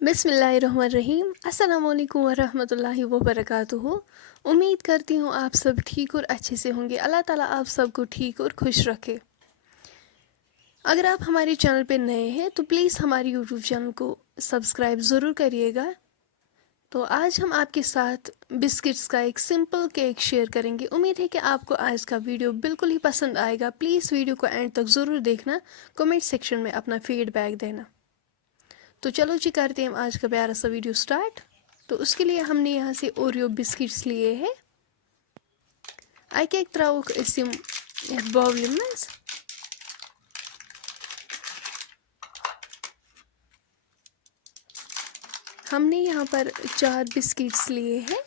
बिस्मिल्लाहिर्रहमानिर्रहीम। अस्सलामुअलैकुम वरहमतुल्लाहि वबरकातुहू। उम्मीद करती हूँ आप सब ठीक और अच्छे से होंगे। अल्लाह ताला आप सबको ठीक और खुश रखे। अगर आप हमारे चैनल पे नए हैं तो प्लीज़ हमारे यूट्यूब चैनल को सब्सक्राइब ज़रूर करिएगा। तो आज हम आपके साथ बिस्किट्स का एक सिंपल केक शेयर करेंगे। उम्मीद है कि आपको आज का वीडियो बिल्कुल ही पसंद आएगा। प्लीज़ वीडियो को एंड तक ज़रूर देखना, कमेंट सेक्शन में अपना फीडबैक देना। तो चलो जी, करते हैं हम आज का प्यारा सा वीडियो स्टार्ट। तो उसके लिए हमने यहाँ से ओरियो बिस्किट्स लिए हैं। एक त्राउक इसिम बाउल में। हमने यहाँ पर 4 बिस्किट्स लिए हैं।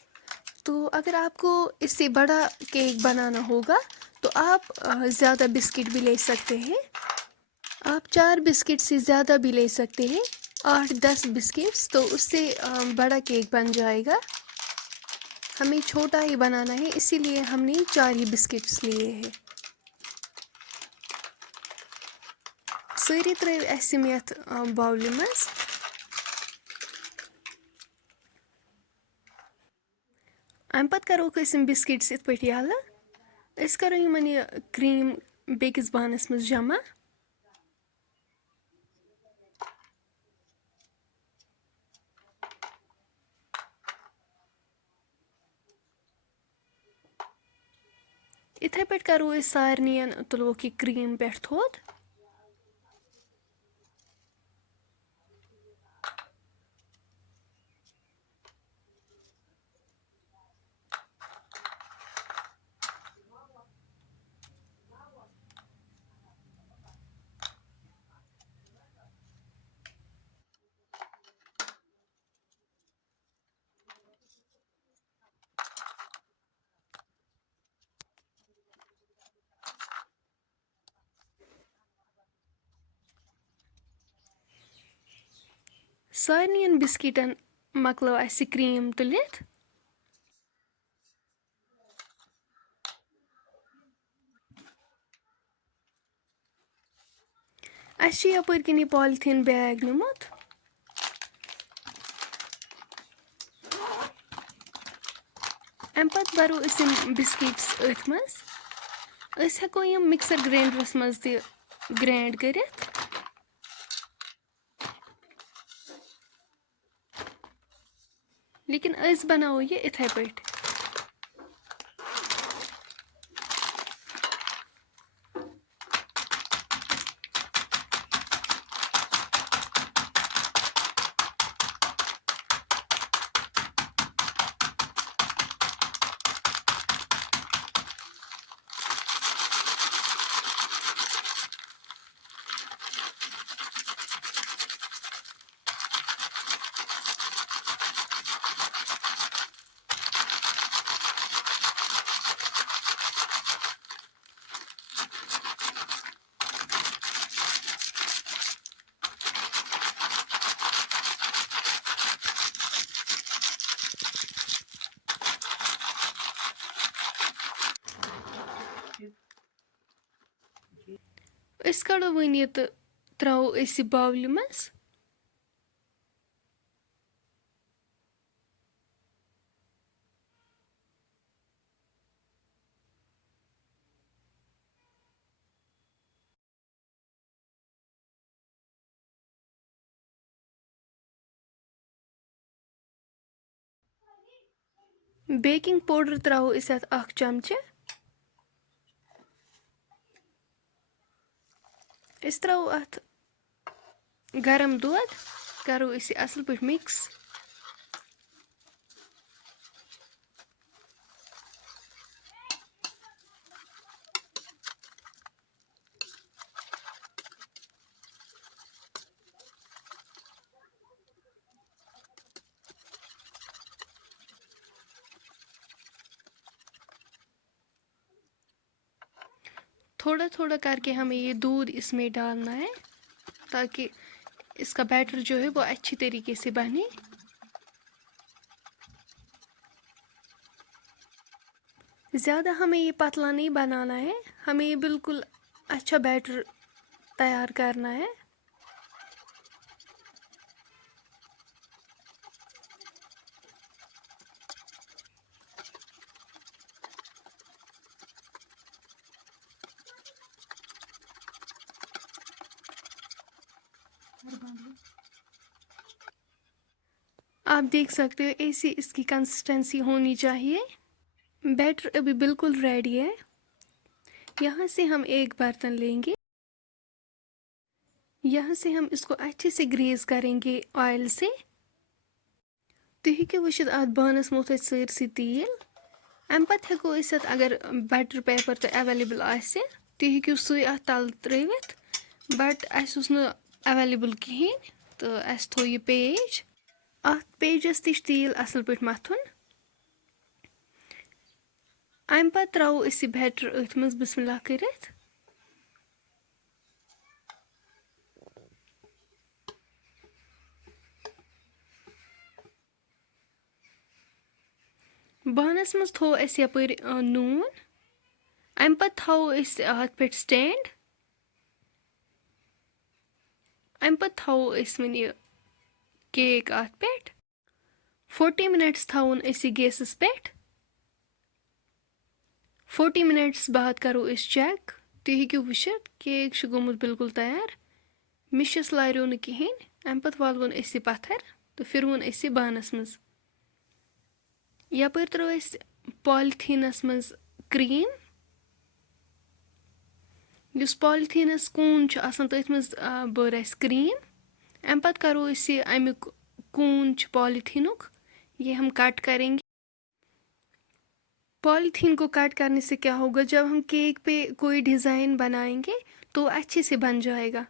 तो अगर आपको इससे बड़ा केक बनाना होगा तो आप ज़्यादा बिस्किट भी ले सकते हैं। आप 4 बिस्किट से ज़्यादा भी ले सकते हैं, 8-10 बिस्किट्स, तो उससे बड़ा केक बन जाएगा। हमें छोटा ही बनाना है, इसीलिए हमने 4 ही बिस्किट्स लिए हैं। सारी त्रेव ऐसे यथ बाउल में। अम पत करो बिस्किट्स इत पे यल। अस करो यमन यह क्रीम बेकिस बानस मज जमा। इथे पे करो सारनियन तुलवोक यह क्रीम पे थोद। सारनियन बिस्किटन मकलो ऐसे क्रीम तुलित। अस यपर किन पॉलिथीन बैग निमुत। अम पत भरो बिस्किट्स अथ मज। हेको यम मिक्सर ग्राइंडरस मज ते ग्राइंड करित। लेकिन अस बनाओ ये इथे पे। अस कड़ो वन ये तो त्रो अस बाउल मज। बेकिंग पाउडर त्रो अस अख चमचे। अस त्रो अत गरम दूध, करो इस असल पे मिक्स। थोड़ा थोड़ा करके हमें ये दूध इसमें डालना है ताकि इसका बैटर जो है वो अच्छी तरीके से बने। ज़्यादा हमें ये पतला नहीं बनाना है, हमें ये बिल्कुल अच्छा बैटर तैयार करना है। आप देख सकते हो ऐसी इसकी कंसिस्टेंसी होनी चाहिए। बैटर अभी बिल्कुल रेडी है। यहाँ से हम एक बर्तन लेंगे, यहाँ से हम इसको अच्छे से ग्रेज करेंगे ऑयल से। तुम हेको वुचित अत बानस मोथ सरसी तेल। अम पत हेको अगर बटर पेपर तो अवेलेबल आसे तुम हेको सुई अत तल त्रिवित, बट अस उस न अवेलेबल कहीं तो अस थो ये पेज। अत पेजस तिश तेल असल पे मथुन। अम पत त्रो अस बैटर अथ मज बिस्मिल्लाह करित। बानस मज थो अस यपर नून। अम पत थो अस अत पे स्टैंड। अम पत थो अस वन यह केक अत पे 40 मिनट्स थवन अस गैसस पे। 40 मिनट्स बाद करो अस चेक। तुम हेको वुचित केक गोमुत बिल्कुल तैयार। मिशस लारो न कहीं। अम पत वालवन अस पत्थर तो फिरवन अस बानस मज। यपर त्रो अस पॉलिथीनस मज क्रीम। युस पॉलिथीनस कून तथ मज बर अस क्रीम। अम पत करो अस अमुक कून पॉलिथीनुक ये हम कट करेंगे। पॉलीथीन को कट करने से क्या होगा, जब हम केक पे कोई डिज़ाइन बनाएंगे तो अच्छे से बन जाएगा।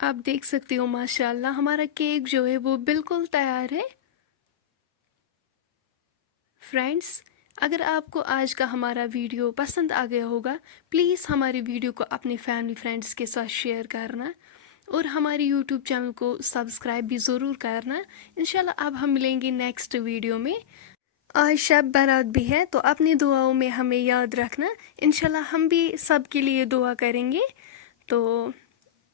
आप देख सकते हो माशाल्लाह हमारा केक जो है वो बिल्कुल तैयार है। फ्रेंड्स, अगर आपको आज का हमारा वीडियो पसंद आ गया होगा, प्लीज़ हमारी वीडियो को अपने फैमिली फ्रेंड्स के साथ शेयर करना और हमारे यूट्यूब चैनल को सब्सक्राइब भी ज़रूर करना। इंशाल्लाह अब हम मिलेंगे नेक्स्ट वीडियो में। आज शब बारात भी है तो अपनी दुआओं में हमें याद रखना। इंशाल्लाह हम भी सब के लिए दुआ करेंगे। तो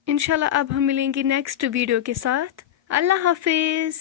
इंशाल्लाह अब हम मिलेंगे नेक्स्ट वीडियो के साथ। अल्लाह हाफिज़।